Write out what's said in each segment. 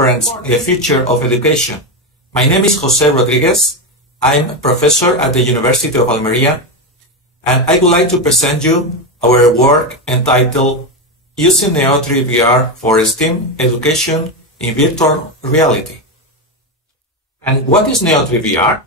transparent the future of education. My name is Jose Rodriguez. I'm a professor at the University of Almería, and I would like to present you our work entitled Using Neo3 VR for STEAM Education in Virtual Reality. And what is Neo3 VR?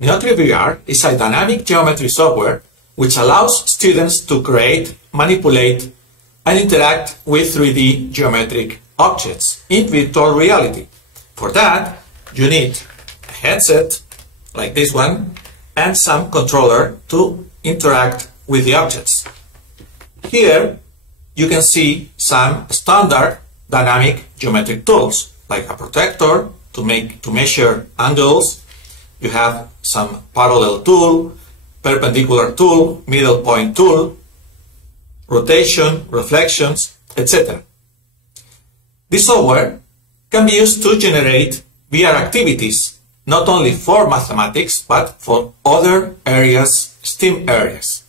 Neo3 VR is a dynamic geometry software which allows students to create, manipulate, and interact with 3D geometric objects in virtual reality. For that, you need a headset like this one and some controller to interact with the objects. Here you can see some standard dynamic geometric tools like a protector to measure angles. You have some parallel tool, perpendicular tool, middle point tool, rotation, reflections, etc. This software can be used to generate VR activities, not only for mathematics, but for other areas, STEAM areas.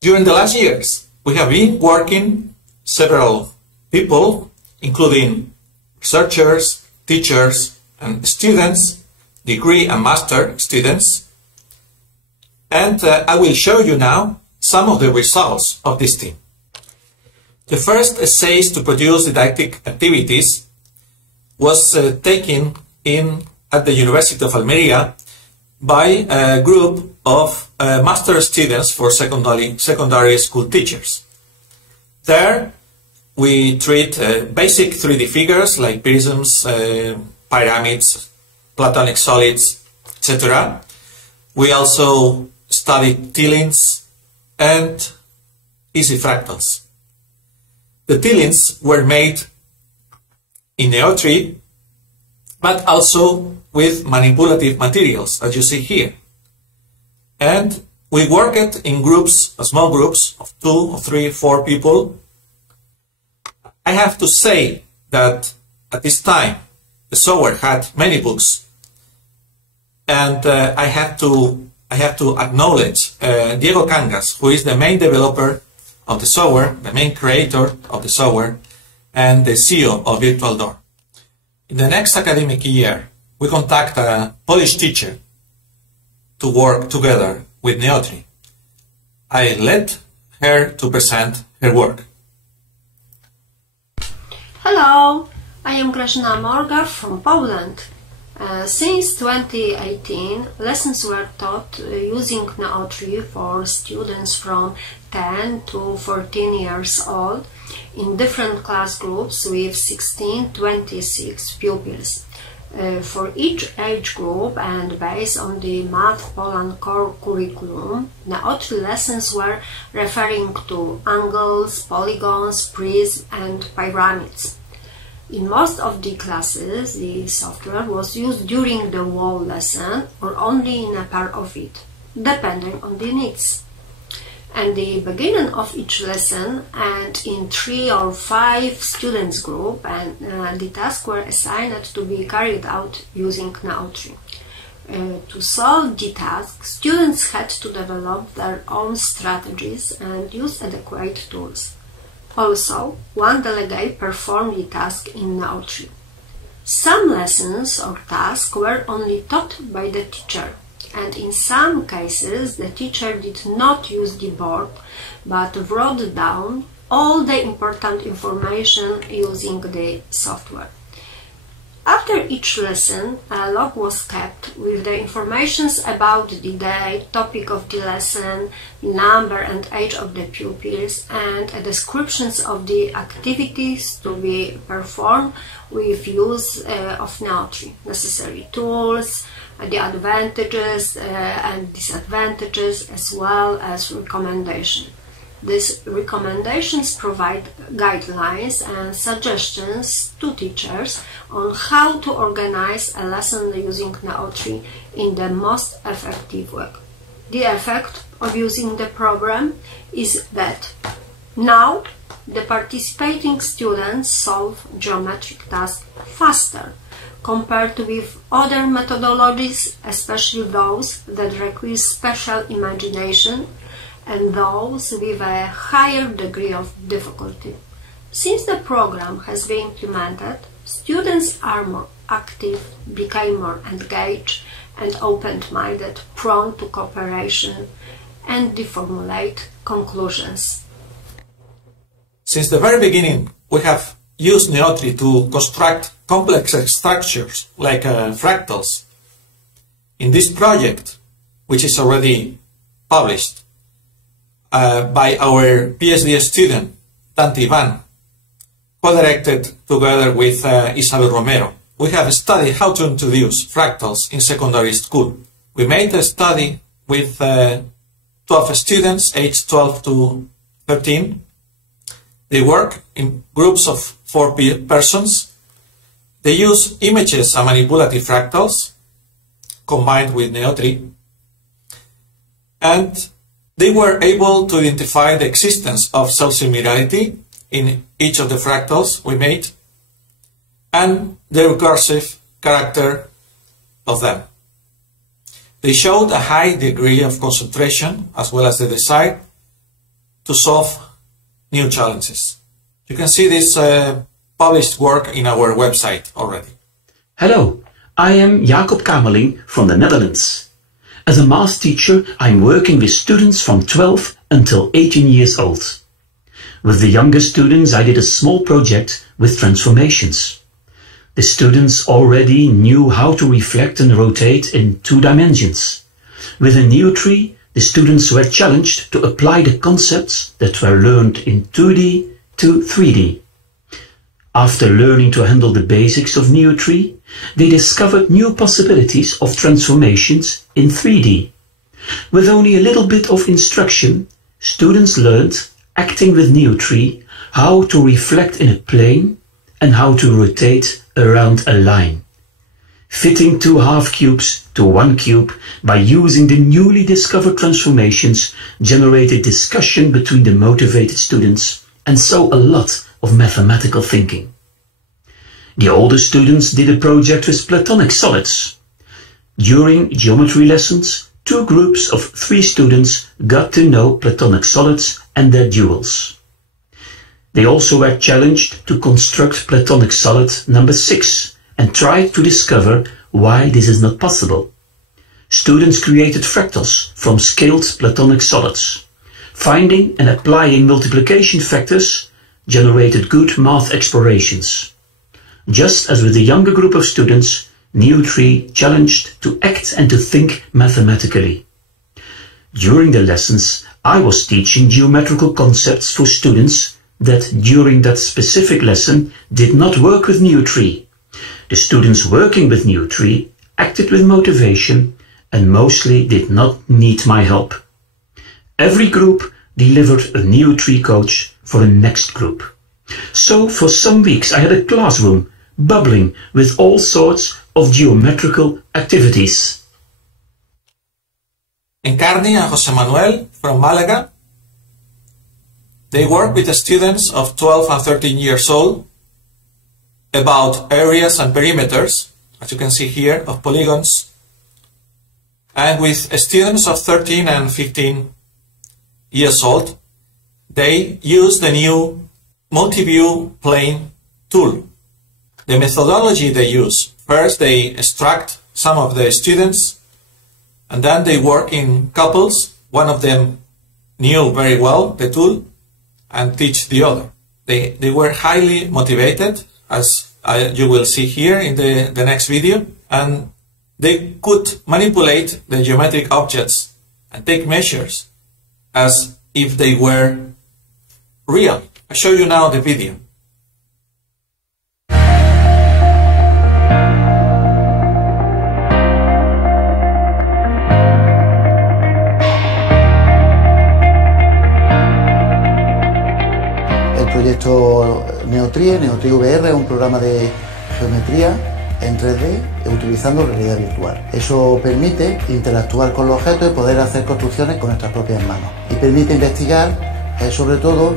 During the last years, we have been working several people, including researchers, teachers, and students, degree and master students, and I will show you now some of the results of this team. The first essays to produce didactic activities was taken at the University of Almería by a group of master students for secondary school teachers. There we treat basic 3D figures like prisms, pyramids, platonic solids, etc. We also study tilings and easy fractals. The tilings were made in Neo3, but also with manipulative materials, as you see here. And we worked in groups, small groups of 2 or 3, 4 people. I have to say that at this time the software had many bugs, and I have to acknowledge Diego Cangas, who is the main developer of the software, the main creator of the software, and the CEO of Virtual Door. In the next academic year, we contact a Polish teacher to work together with Neo3. I let her to present her work. Hello, I am Grażyna Morga from Poland. Since 2018, lessons were taught using Neo3 for students from 10 to 14 years old in different class groups with 26 pupils. For each age group and based on the Math Poland core curriculum, Neo3 lessons were referring to angles, polygons, prisms and pyramids. In most of the classes, the software was used during the whole lesson or only in a part of it, depending on the needs. At the beginning of each lesson and in 3 or 5 students group, and the tasks were assigned to be carried out using Neo3. To solve the task, students had to develop their own strategies and use adequate tools. Also, one delegate performed the task in Neo3. Some lessons or tasks were only taught by the teacher, and in some cases the teacher did not use the board but wrote down all the important information using the software. After each lesson, a log was kept with the information about the day, topic of the lesson, number and age of the pupils, and a description of the activities to be performed with use of Neo3, necessary tools, the advantages and disadvantages, as well as recommendations. These recommendations provide guidelines and suggestions to teachers on how to organize a lesson using Neo3 in the most effective way. The effect of using the program is that now the participating students solve geometric tasks faster compared with other methodologies, especially those that require special imagination and those with a higher degree of difficulty. Since the program has been implemented, students are more active, become more engaged and open-minded, prone to cooperation, and they formulate conclusions. Since the very beginning, we have used Neotri to construct complex structures like fractals. In this project, which is already published by our PhD student, Dante Ivan, co-directed together with Isabel Romero, we have studied how to introduce fractals in secondary school. We made a study with 12 students aged 12 to 13. They work in groups of 4 persons. They use images and manipulative fractals combined with Neotri. And they were able to identify the existence of self-similarity in each of the fractals we made and the recursive character of them. They showed a high degree of concentration as well as the desire to solve new challenges. You can see this published work in our website already. Hello, I am Jacob Kamerling from the Netherlands. As a math teacher, I'm working with students from 12 until 18 years old. With the younger students, I did a small project with transformations. The students already knew how to reflect and rotate in 2 dimensions. With a Neotri, the students were challenged to apply the concepts that were learned in 2D to 3D. After learning to handle the basics of Neotri, they discovered new possibilities of transformations in 3D. With only a little bit of instruction, students learned, acting with Neotri, how to reflect in a plane and how to rotate around a line. Fitting 2 half cubes to 1 cube by using the newly discovered transformations generated discussion between the motivated students and so a lot of mathematical thinking. The older students did a project with platonic solids. During geometry lessons, 2 groups of 3 students got to know platonic solids and their duals. They also were challenged to construct platonic solid number 6 and tried to discover why this is not possible. Students created fractals from scaled platonic solids. Finding and applying multiplication factors generated good math explorations. Just as with the younger group of students, Neotri challenged to act and to think mathematically. During the lessons, I was teaching geometrical concepts for students that during that specific lesson did not work with Neotri. The students working with Neotri acted with motivation and mostly did not need my help. Every group delivered a Neotri coach for the next group. So for some weeks I had a classroom bubbling with all sorts of geometrical activities. Encarni and José Manuel from Málaga. They work with the students of 12 and 13 years old about areas and perimeters, as you can see here, of polygons, and with students of 13 and 15 years old, they use the new multi-view plane tool. The methodology they use: first they extract some of the students, and then they work in couples. One of them knew very well the tool and teach the other. They were highly motivated, as you will see here in the next video, and they could manipulate the geometric objects and take measures as if they were real. I'll show you now the video. El proyecto Neotri VR es un programa de geometría en 3D utilizando realidad virtual. Eso permite interactuar con los objetos y poder hacer construcciones con nuestras propias manos. Y permite investigar sobre todo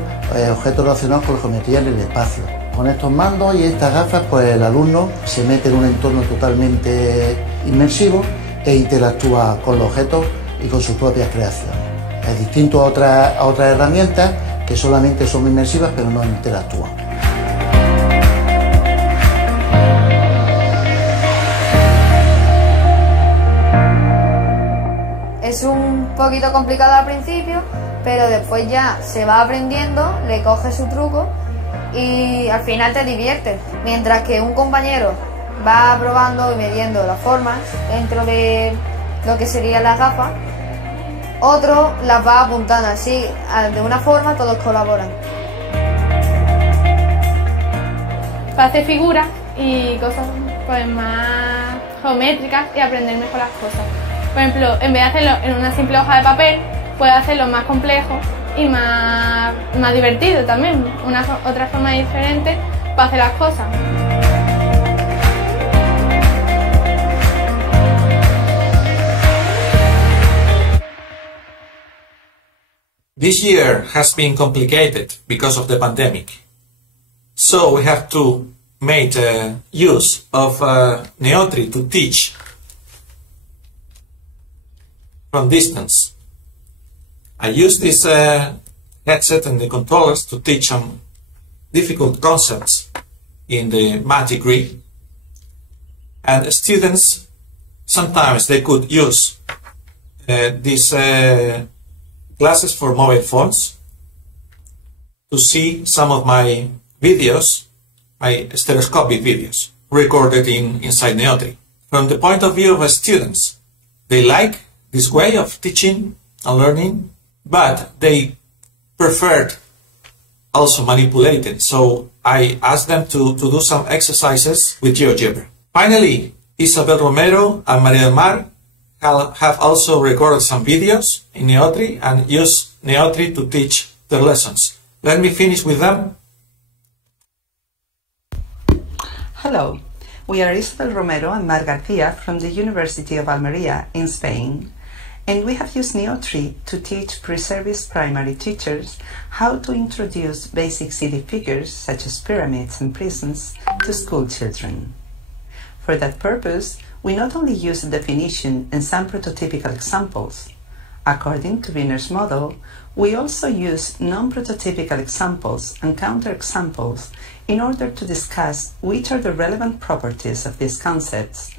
objetos relacionados con la geometría en el espacio. Con estos mandos y estas gafas, pues el alumno se mete en un entorno totalmente inmersivo e interactúa con los objetos y con sus propias creaciones. Es distinto a otras herramientas que solamente son inmersivas pero no interactúan. Es un poquito complicado al principio, pero después ya se va aprendiendo, le coges su truco y al final te diviertes. Mientras que un compañero va probando y midiendo las formas dentro de lo que serían las gafas, otro las va apuntando así, de una forma todos colaboran. Para hacer figuras y cosas pues más geométricas y aprender mejor las cosas. Por ejemplo, en vez de hacerlo en una simple hoja de papel, puedes hacerlo más complejo y más divertido también, otra forma diferente para hacer las cosas. This year has been complicated because of the pandemic. So we have to make use of Neotri to teach from distance. I use this headset and the controllers to teach some difficult concepts in the math degree, and students sometimes they could use these glasses for mobile phones to see some of my videos, my stereoscopic videos recorded inside Neotri. From the point of view of students, they like this way of teaching and learning, but they preferred also manipulating. So I asked them to do some exercises with GeoGebra. Finally, Isabel Romero and Maria del Mar have also recorded some videos in Neotri and use Neotri to teach their lessons. Let me finish with them. Hello, we are Isabel Romero and Mar Garcia from the University of Almería in Spain, and we have used Neotri to teach pre-service primary teachers how to introduce basic CD figures such as pyramids and prisms to school children. For that purpose, we not only use the definition and some prototypical examples. According to Wiener's model, we also use non-prototypical examples and counterexamples in order to discuss which are the relevant properties of these concepts,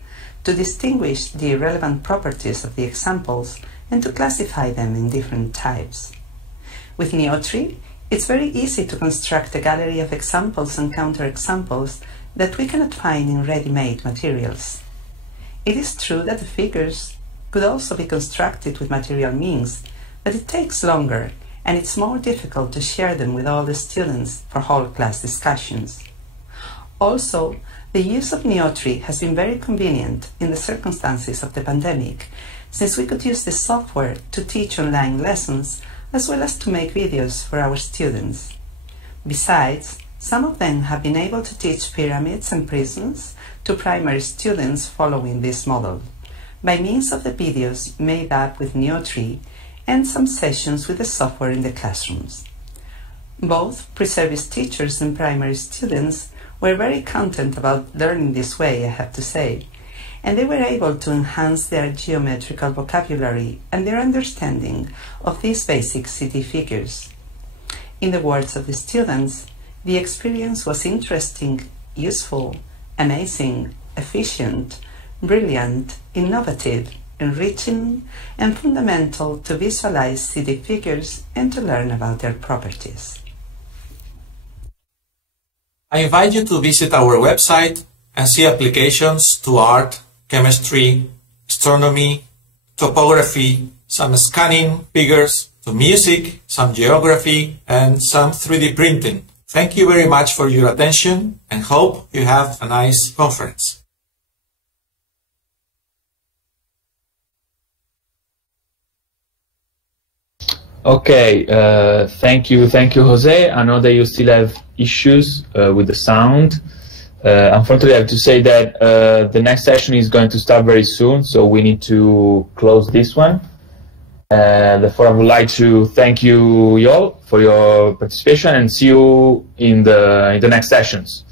to distinguish the irrelevant properties of the examples, and to classify them in different types. With Neotri, it's very easy to construct a gallery of examples and counterexamples that we cannot find in ready-made materials. It is true that the figures could also be constructed with material means, but it takes longer and it's more difficult to share them with all the students for whole class discussions. Also, the use of Neotri has been very convenient in the circumstances of the pandemic, since we could use the software to teach online lessons as well as to make videos for our students. Besides, some of them have been able to teach pyramids and prisms to primary students following this model, by means of the videos made up with Neotri and some sessions with the software in the classrooms. Both pre-service teachers and primary students were very content about learning this way, I have to say, and they were able to enhance their geometrical vocabulary and their understanding of these basic CD figures. In the words of the students, the experience was interesting, useful, amazing, efficient, brilliant, innovative, enriching, and fundamental to visualize CD figures and to learn about their properties. I invite you to visit our website and see applications to art, chemistry, astronomy, topography, some scanning figures, to music, some geography, and some 3D printing. Thank you very much for your attention and hope you have a nice conference. Okay, thank you, Jose. I know that you still have issues with the sound. Unfortunately, I have to say that the next session is going to start very soon, so we need to close this one. Therefore, I would like to thank you all for your participation and see you in the next sessions.